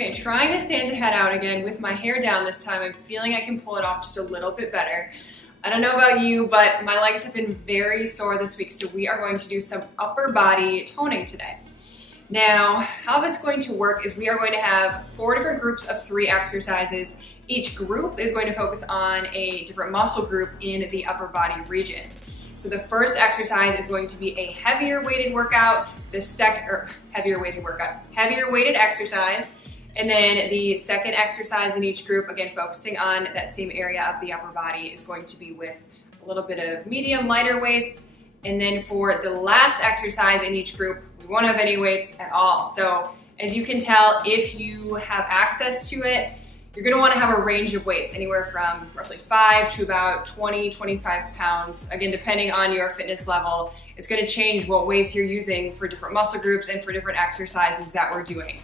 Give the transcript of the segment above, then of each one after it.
Okay, trying to stand to head out again with my hair down this time. I'm feeling I can pull it off just a little bit better. I don't know about you, but my legs have been very sore this week, so we are going to do some upper body toning today. Now, how that's going to work is we are going to have 4 different groups of 3 exercises. Each group is going to focus on a different muscle group in the upper body region. So the first exercise is going to be a heavier weighted workout, heavier weighted exercise. And then the second exercise in each group, again, focusing on that same area of the upper body, is going to be with a little bit of medium, lighter weights. And then for the last exercise in each group, we won't have any weights at all. So as you can tell, if you have access to it, you're gonna wanna have a range of weights, anywhere from roughly 5 to about 20, 25 pounds. Again, depending on your fitness level, it's gonna change what weights you're using for different muscle groups and for different exercises that we're doing.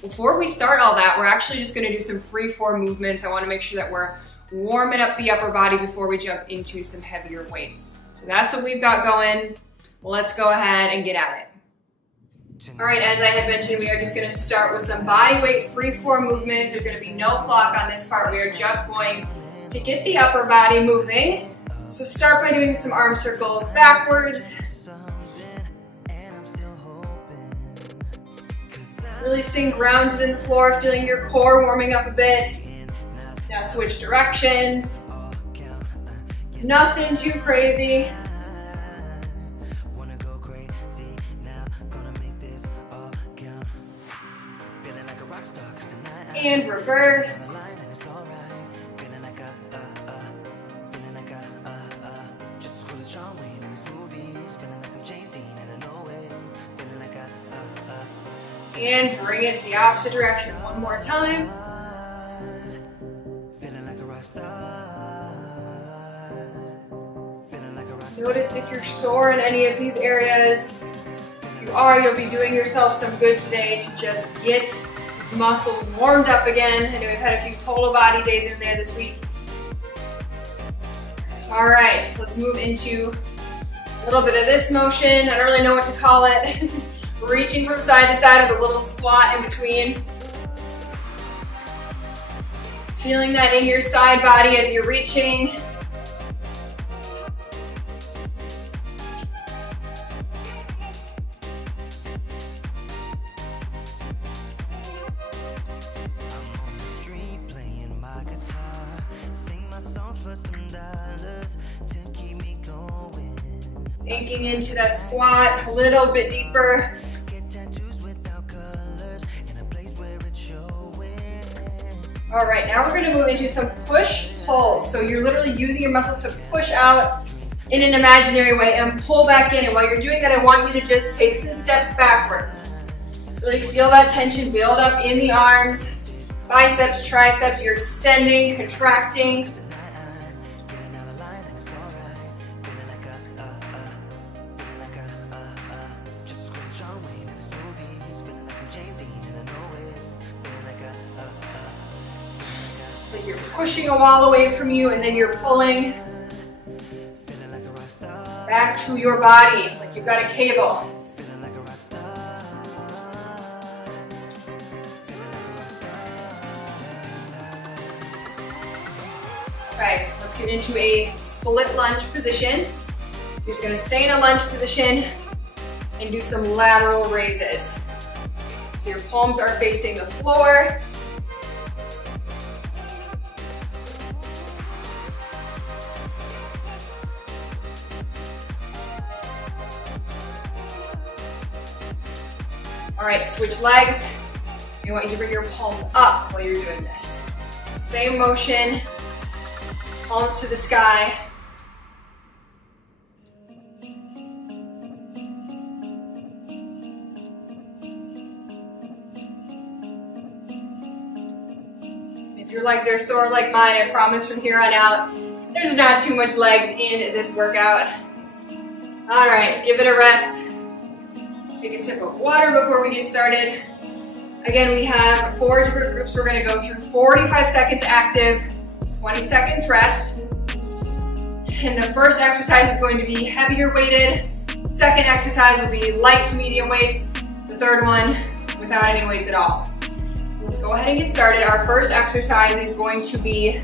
Before we start all that, we're actually just gonna do some free form movements. I wanna make sure that we're warming up the upper body before we jump into some heavier weights. So that's what we've got going. Well, let's go ahead and get at it. All right, as I had mentioned, we are just gonna start with some body weight free form movements. There's gonna be no clock on this part. We are just going to get the upper body moving. So start by doing some arm circles backwards. Really staying grounded in the floor, feeling your core warming up a bit. Now switch directions. Nothing too crazy. And reverse. And bring it the opposite direction one more time. Notice if you're sore in any of these areas. If you are, you'll be doing yourself some good today to just get these muscles warmed up again. I know we've had a few total body days in there this week. All right, so let's move into a little bit of this motion. I don't really know what to call it. Reaching from side to side with a little squat in between. Feeling that in your side body as you're reaching. Sinking into that squat a little bit deeper. All right, now we're gonna move into some push-pulls. So you're literally using your muscles to push out in an imaginary way and pull back in. And while you're doing that, I want you to just take some steps backwards. Really feel that tension build up in the arms, biceps, triceps. You're extending, contracting. So you're pushing a wall away from you and then you're pulling back to your body like you've got a cable. Okay, let's get into a split lunge position. So you're just gonna stay in a lunge position and do some lateral raises. So your palms are facing the floor. All right, switch legs. I want you to bring your palms up while you're doing this. So same motion, palms to the sky. If your legs are sore like mine, I promise from here on out, there's not too much legs in this workout. All right, give it a rest. Take a sip of water before we get started. Again, we have 4 different groups. We're gonna go through 45 seconds active, 20 seconds rest. And the first exercise is going to be heavier weighted. Second exercise will be light to medium weights. The third one, without any weights at all. So Let's go ahead and get started. Our first exercise is going to be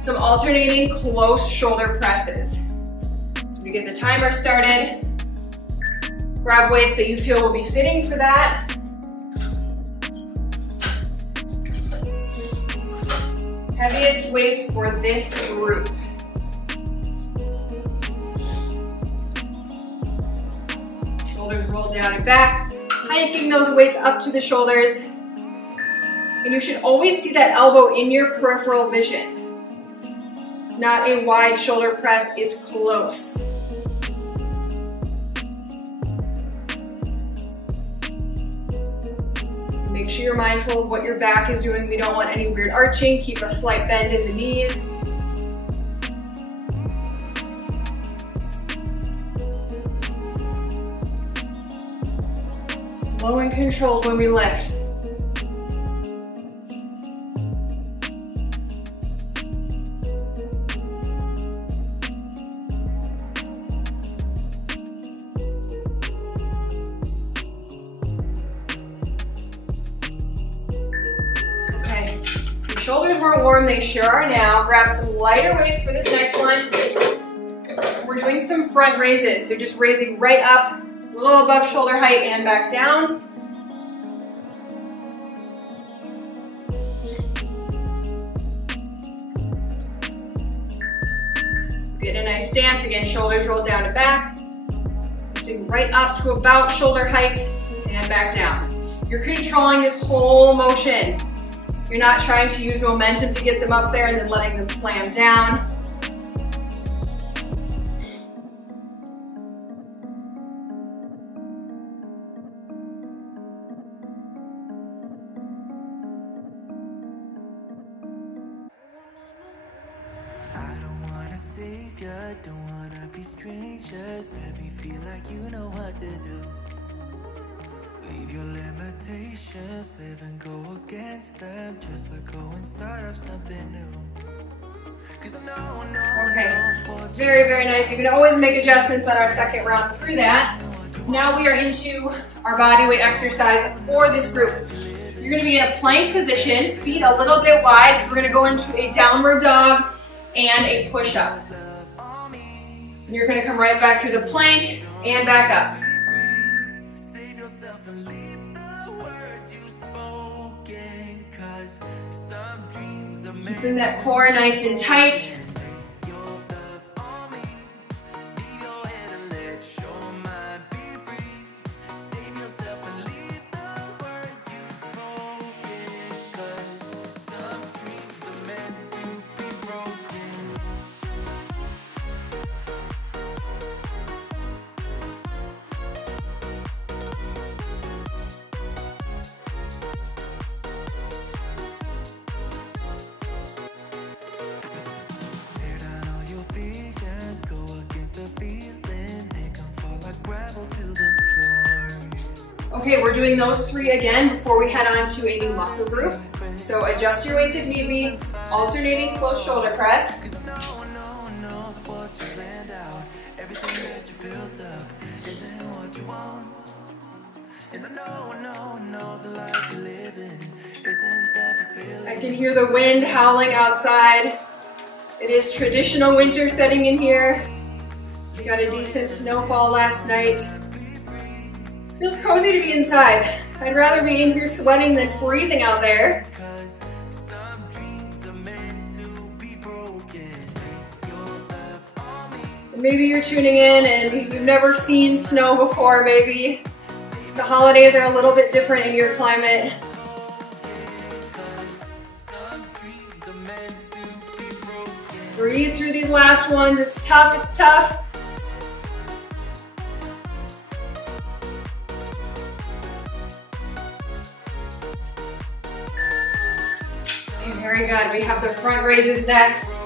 some alternating close shoulder presses. So to get the timer started, grab weights that you feel will be fitting for that. Heaviest weights for this group. Shoulders roll down and back, hiking those weights up to the shoulders. And you should always see that elbow in your peripheral vision. It's not a wide shoulder press, it's close. Make sure you're mindful of what your back is doing. We don't want any weird arching. Keep a slight bend in the knees. Slow and controlled when we lift. Shoulders were warm, they sure are now. Grab some lighter weights for this next one. We're doing some front raises, so just raising right up, a little above shoulder height and back down. So get a nice stance, again, shoulders rolled down and back. Lifting right up to about shoulder height and back down. You're controlling this whole motion. You're not trying to use momentum to get them up there and then letting them slam down. I don't wanna save you, don't wanna be strangers. Let me feel like you know what to do. Leave your limitations, live and go against them. Just let go and start up something new. Okay, very, very nice. You can always make adjustments on our second round through that. Now we are into our body weight exercise for this group. You're gonna be in a plank position, feet a little bit wide, so we're gonna go into a downward dog and a push-up. You're gonna come right back through the plank and back up. Keeping that core nice and tight. Okay, we're doing those three again before we head on to a new muscle group. So adjust your weights if need be, alternating close shoulder press. I can hear the wind howling outside. It is traditional winter setting in here. We got a decent snowfall last night. Feels cozy to be inside. I'd rather be in here sweating than freezing out there. And maybe you're tuning in and you've never seen snow before. Maybe the holidays are a little bit different in your climate. Breathe through these last ones. It's tough, it's tough. Very good. We have the front raises next.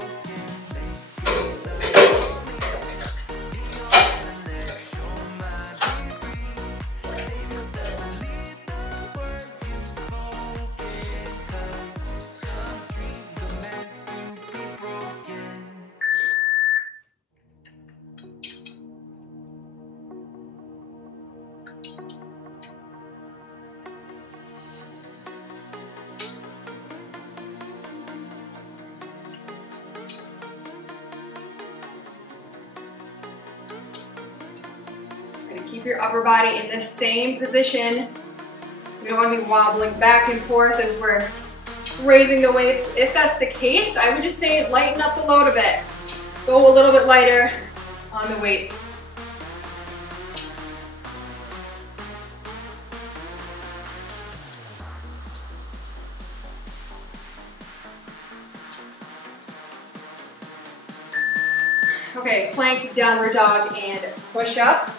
Keep your upper body in the same position. We don't want to be wobbling back and forth as we're raising the weights. If that's the case, I would just say lighten up the load a bit. Go a little bit lighter on the weights. Okay, plank, downward dog, and push up.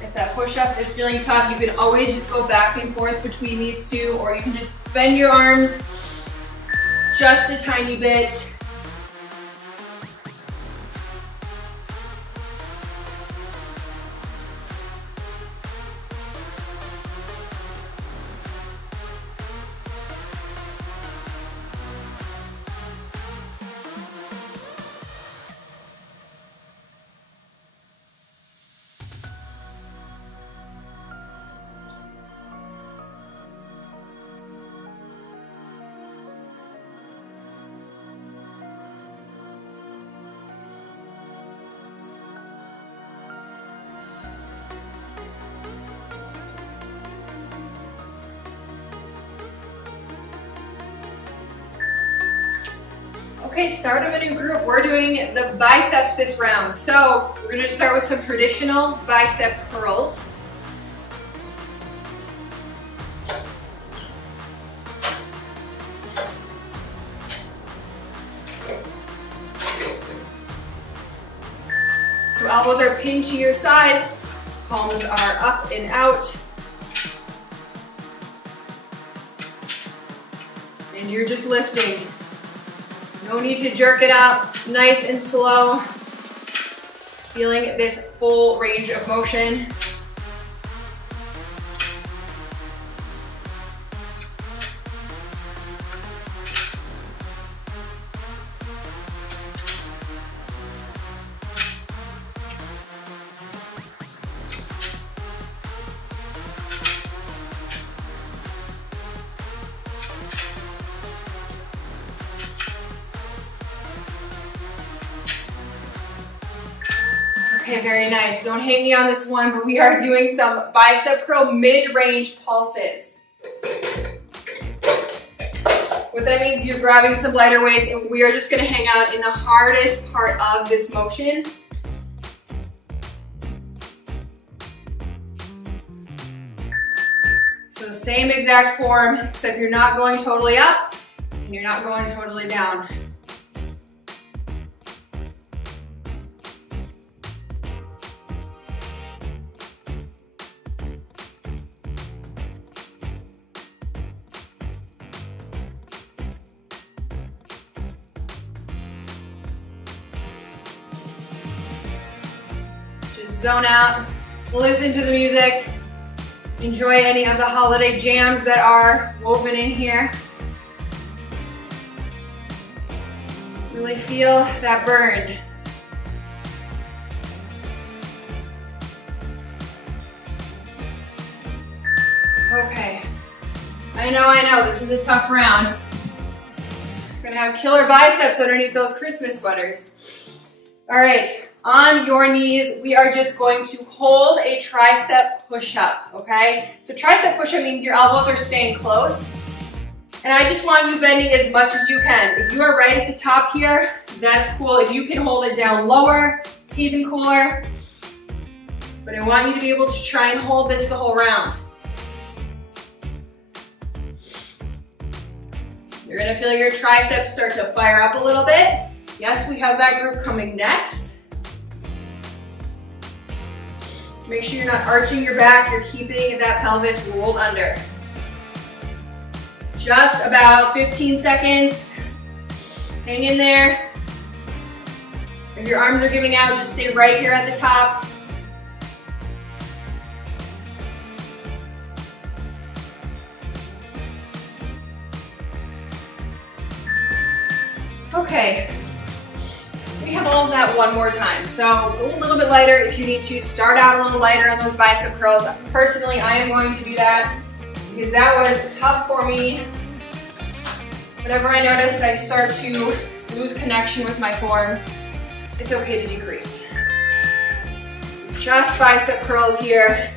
If that push up is feeling tough, you can always just go back and forth between these two, or you can just bend your arms just a tiny bit. Okay, start of a new group. We're doing the biceps this round. So we're going to start with some traditional bicep curls. So elbows are pinned to your sides, palms are up and out. And you're just lifting. No need to jerk it up, nice and slow. Feeling this full range of motion. Okay, very nice. Don't hate me on this one, but we are doing some bicep curl mid-range pulses. What that means, you're grabbing some lighter weights and we are just gonna hang out in the hardest part of this motion. So same exact form, except you're not going totally up and you're not going totally down. Zone out, listen to the music, enjoy any of the holiday jams that are woven in here. Really feel that burn. Okay, I know, this is a tough round. Gonna have killer biceps underneath those Christmas sweaters. All right. On your knees, we are just going to hold a tricep push-up, okay? So tricep push-up means your elbows are staying close. And I just want you bending as much as you can. If you are right at the top here, that's cool. If you can hold it down lower, even cooler. But I want you to be able to try and hold this the whole round. You're gonna feel your triceps start to fire up a little bit. Yes, we have that group coming next. Make sure you're not arching your back, you're keeping that pelvis rolled under. Just about 15 seconds. Hang in there. If your arms are giving out, just stay right here at the top. Okay. We have all of that one more time. So go a little bit lighter if you need to. Start out a little lighter on those bicep curls. Personally, I am going to do that because that was tough for me Whenever I notice I start to lose connection with my form, it's okay to decrease. So just bicep curls here.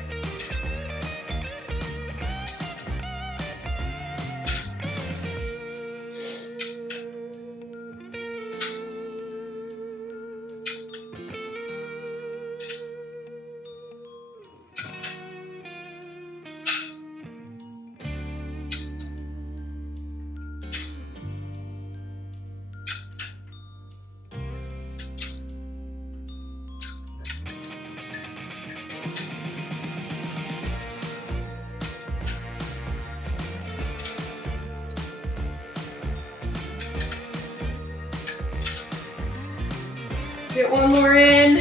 Get one more in.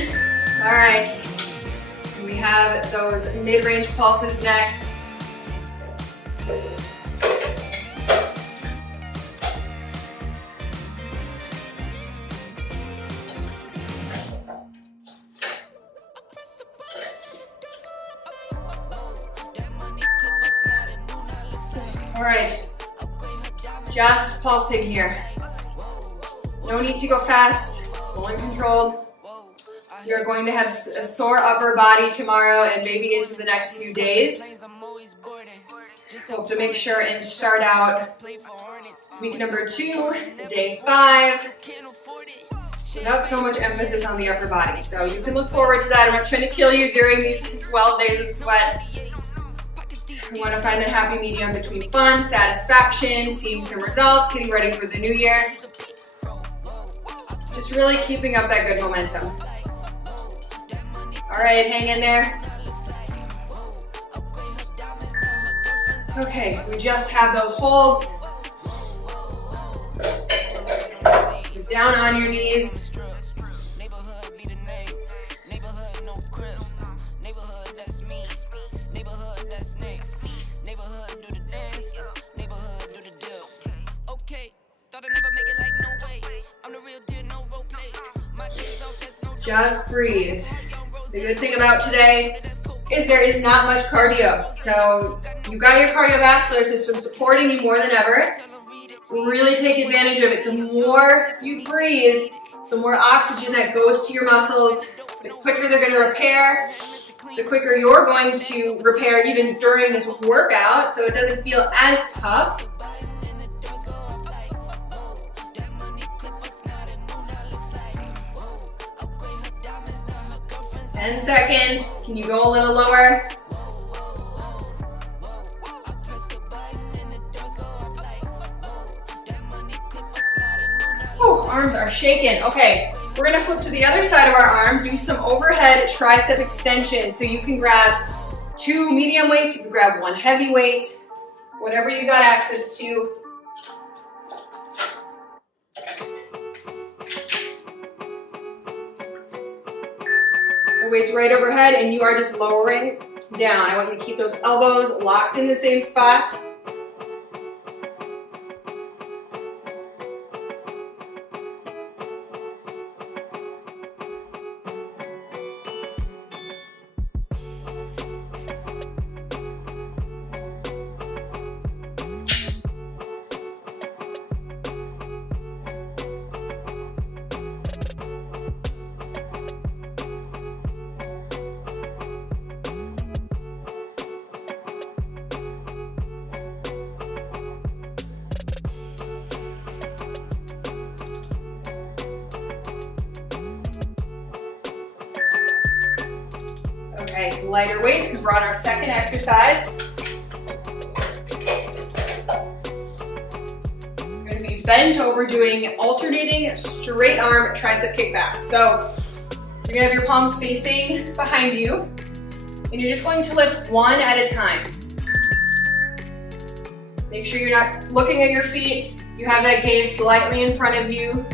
All right. And we have those mid-range pulses next. All right. Just pulsing here. No need to go fast. Slow and controlled. You're going to have a sore upper body tomorrow and maybe into the next few days. Hope to make sure and start out week number 2, day 5, without so much emphasis on the upper body. So you can look forward to that. I'm not trying to kill you during these 12 days of sweat. We want to find that happy medium between fun, satisfaction, seeing some results, getting ready for the new year. Just really keeping up that good momentum. All right, hang in there. Okay, we just have those holds. Get down on your knees. Just breathe. The good thing about today is there is not much cardio. So you've got your cardiovascular system supporting you more than ever. Really take advantage of it. The more you breathe, the more oxygen that goes to your muscles, the quicker they're going to repair, the quicker you're going to repair even during this workout, so it doesn't feel as tough. 10 seconds. Can you go a little lower? Whew, arms are shaking. Okay, we're gonna flip to the other side of our arm, do some overhead tricep extension. So you can grab 2 medium weights, you can grab 1 heavy weight, whatever you got access to. Weights right overhead, and you are just lowering down. I want you to keep those elbows locked in the same spot. Okay, lighter weights because we're on our second exercise. We're going to be bent over doing alternating straight arm tricep kickback. So you're going to have your palms facing behind you, and you're just going to lift one at a time. Make sure you're not looking at your feet. You have that gaze slightly in front of you.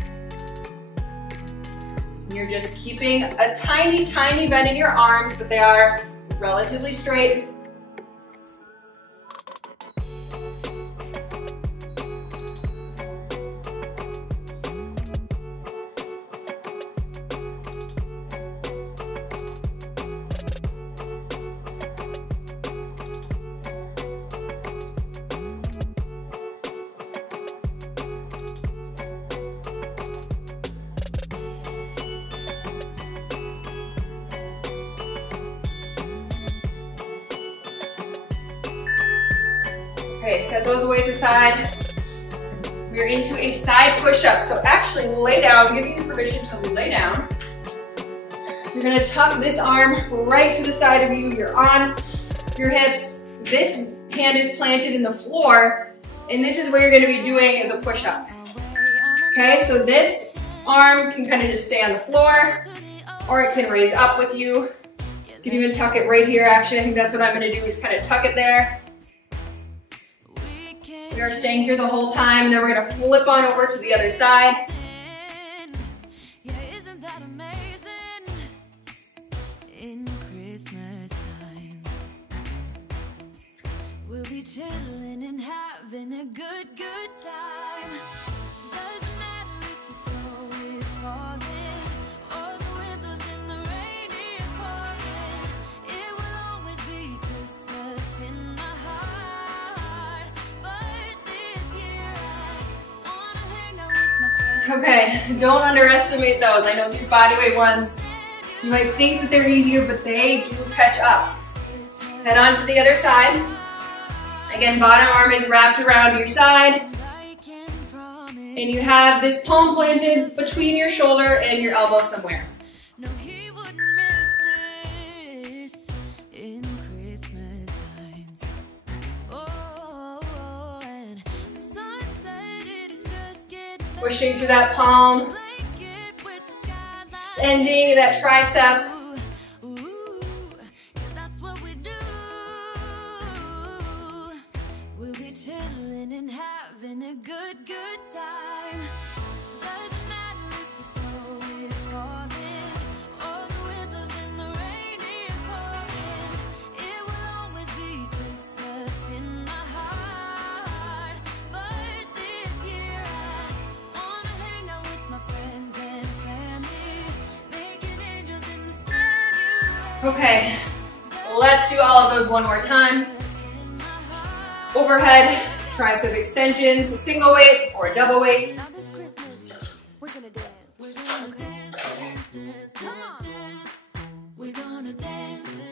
You're just keeping a tiny, tiny bend in your arms, but they are relatively straight. Okay, set those weights aside. We're into a side push-up. So actually lay down, I'm giving you permission to lay down. You're gonna tuck this arm right to the side of you. You're on your hips. This hand is planted in the floor, and this is where you're gonna be doing the push-up. Okay, so this arm can kind of just stay on the floor, or it can raise up with you. You can even tuck it right here. Actually, I think that's what I'm gonna do, is kind of tuck it there. We are staying here the whole time, and then we're gonna flip on over to the other side. Chilling and having a good time. Doesn't matter if the snow is falling or the wind blows and the rain is pouring. It will always be Christmas in my heart. But this year I wanna hang out with my friends. Okay, don't underestimate those. I know these bodyweight ones, you might think that they're easier, but they do catch up. Head on to the other side. Again, bottom arm is wrapped around your side, and you have this palm planted between your shoulder and your elbow somewhere. Pushing through that palm, extending that tricep. And having a good time. Doesn't matter if the snow is falling or the wind blows and the rain is pouring. It will always be Christmas in my heart. But this year I wanna hang out with my friends and family, making angels in the sun. Okay, let's do all of those one more time. Overhead tricep extensions, a single weight or a double weight. We're gonna dance. Come on. We're gonna dance,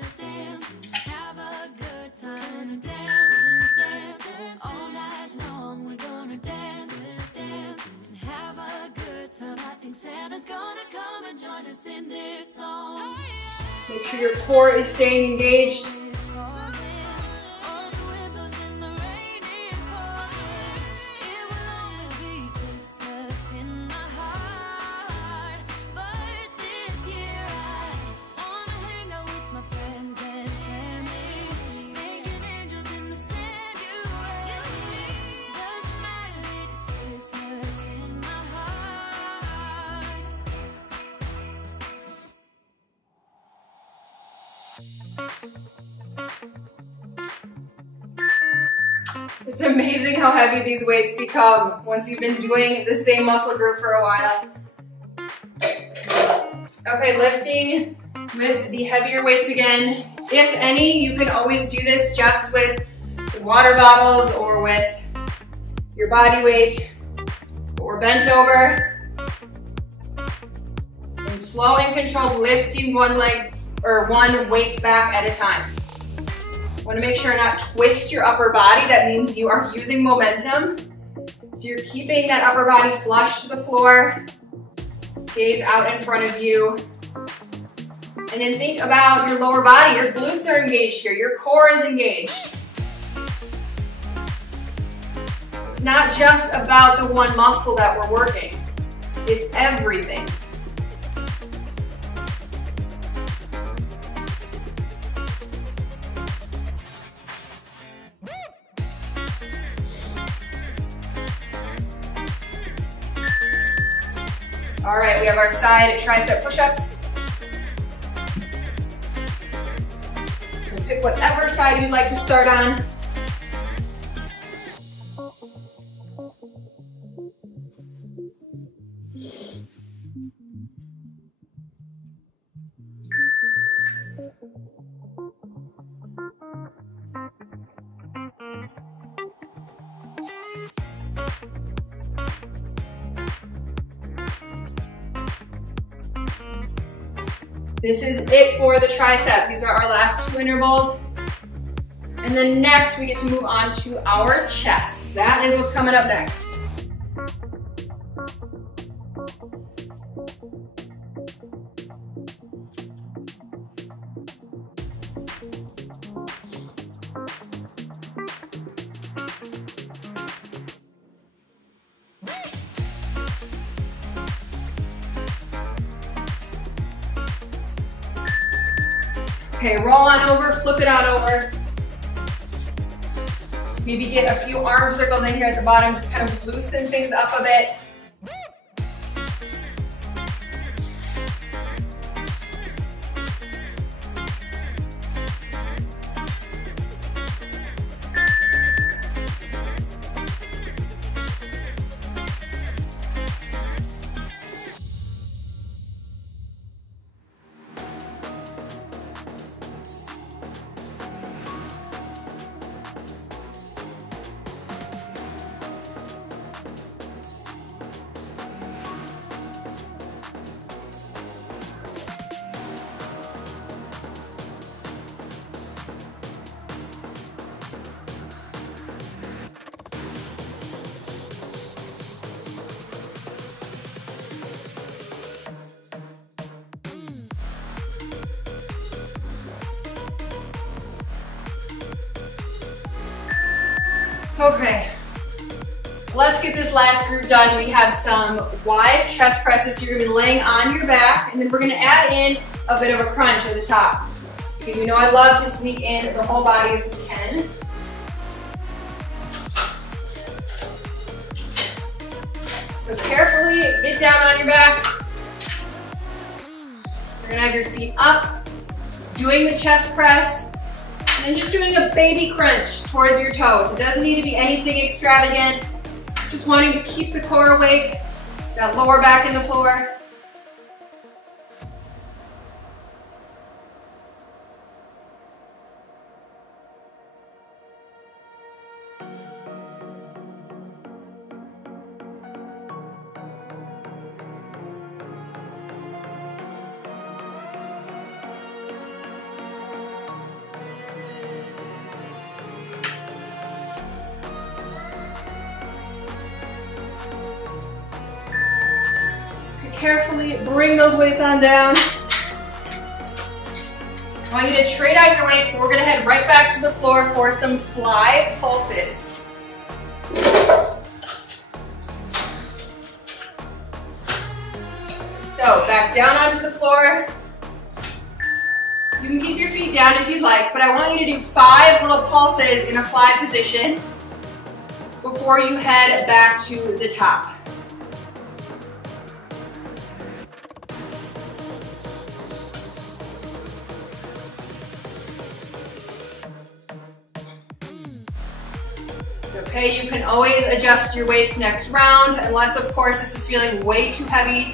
have a good time, dance, all night long. We're gonna dance, and have a good time. I think Santa's gonna come and join us in this song. Make sure your core is staying engaged. It's amazing how heavy these weights become once you've been doing the same muscle group for a while. Okay, lifting with the heavier weights again. If any, you can always do this just with some water bottles or with your body weight, or bent over. And slow and controlled, lifting one leg or one weight back at a time. Want to make sure not twist your upper body. That means you are using momentum. So you're keeping that upper body flush to the floor, gaze out in front of you. And then think about your lower body. Your glutes are engaged here. Your core is engaged. It's not just about the one muscle that we're working. It's everything. All right, we have our side tricep push-ups. So pick whatever side you'd like to start on. This is it for the triceps. These are our last two intervals. And And then next we get to move on to our chest. That is what's coming up next. Okay, roll on over, flip it on over. Maybe get a few arm circles in here at the bottom, just kind of loosen things up a bit. Okay, let's get this last group done. We have some wide chest presses. So you're gonna be laying on your back, and then we're gonna add in a bit of a crunch at the top. Because you know I love to sneak in the whole body if we can. So carefully get down on your back. You're gonna have your feet up, doing the chest press, and just doing a baby crunch towards your toes. It doesn't need to be anything extravagant. Just wanting to keep the core awake, that lower back in the floor. Carefully bring those weights on down. I want you to trade out your weights, but we're gonna head right back to the floor for some fly pulses. So back down onto the floor. You can keep your feet down if you like, but I want you to do 5 little pulses in a fly position before you head back to the top. Okay, you can always adjust your weights next round, unless of course this is feeling way too heavy.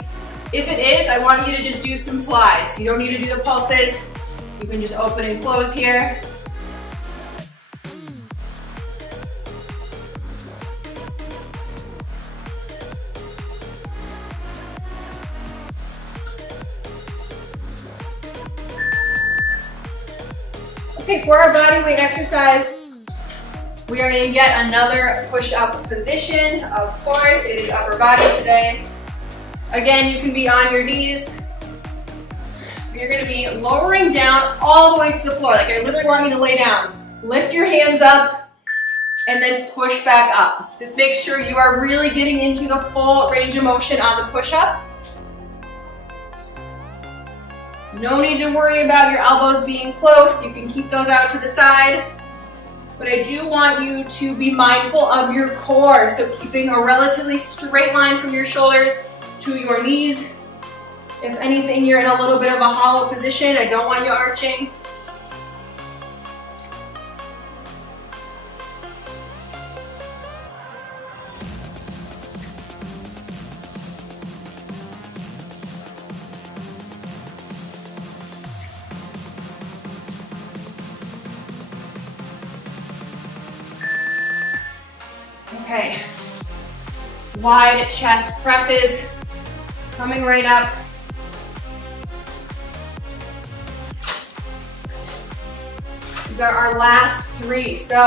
If it is, I want you to just do some flies. You don't need to do the pulses. You can just open and close here. Okay, for our body weight exercise, we are in yet another push-up position. Of course, it is upper body today. Again, you can be on your knees. You're gonna be lowering down all the way to the floor. Like I literally want you to lay down. Lift your hands up and then push back up. Just make sure you are really getting into the full range of motion on the push-up. No need to worry about your elbows being close. You can keep those out to the side. But I do want you to be mindful of your core. So keeping a relatively straight line from your shoulders to your knees. If anything, you're in a little bit of a hollow position. I don't want you arching. Okay, wide chest presses, coming right up. These are our last 3. So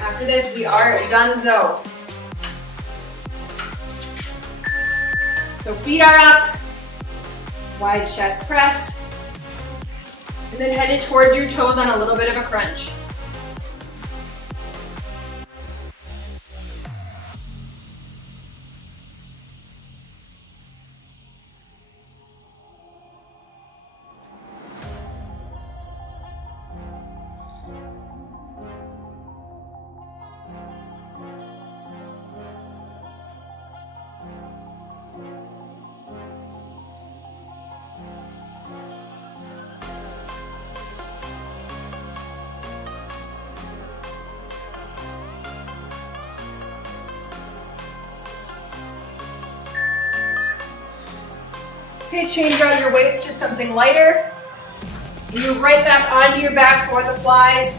after this, we are donezo. So feet are up, wide chest press, and then headed towards your toes on a little bit of a crunch. Okay, change out your weights to something lighter. You right back onto your back for the flies.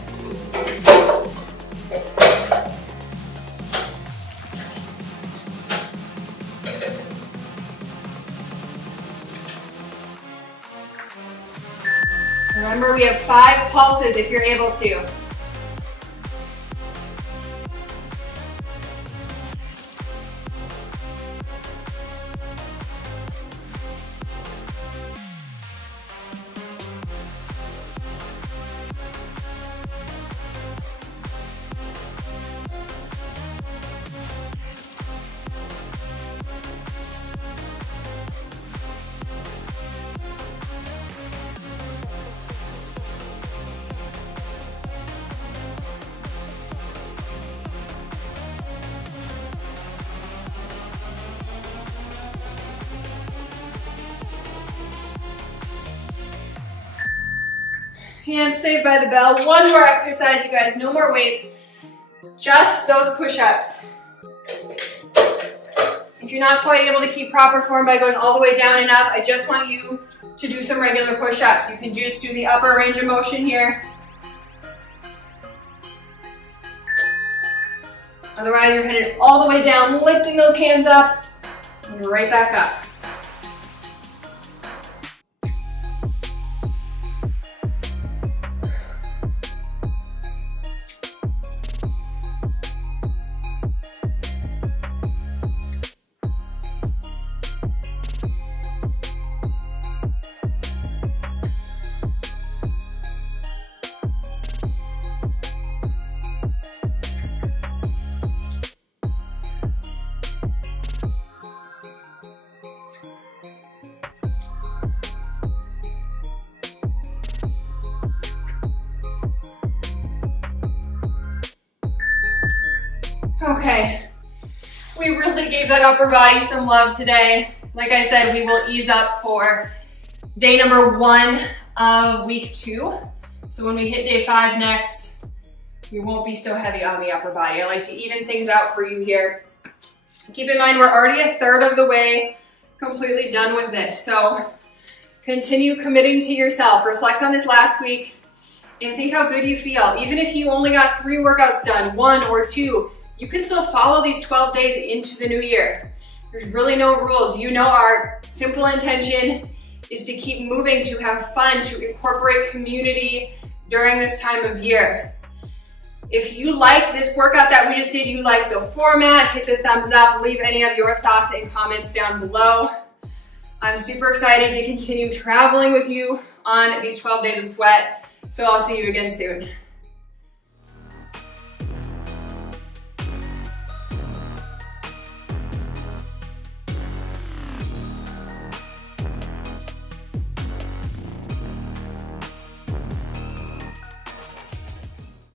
Remember, we have 5 pulses if you're able to. Hands saved by the bell. One more exercise, you guys. No more weights. Just those push-ups. If you're not quite able to keep proper form by going all the way down and up, I just want you to do some regular push-ups. You can just do the upper range of motion here. Otherwise, you're headed all the way down, lifting those hands up, and right back up. Okay, we really gave that upper body some love today. Like I said, we will ease up for day number 1 of week 2. So when we hit day 5 next, we won't be so heavy on the upper body. I like to even things out for you here. Keep in mind, we're already a third of the way completely done with this. So continue committing to yourself. Reflect on this last week and think how good you feel. Even if you only got 3 workouts done, 1 or 2, you can still follow these 12 days into the new year. There's really no rules. You know, our simple intention is to keep moving, to have fun, to incorporate community during this time of year. If you liked this workout that we just did, you like the format, hit the thumbs up, leave any of your thoughts and comments down below. I'm super excited to continue traveling with you on these 12 days of sweat, so I'll see you again soon.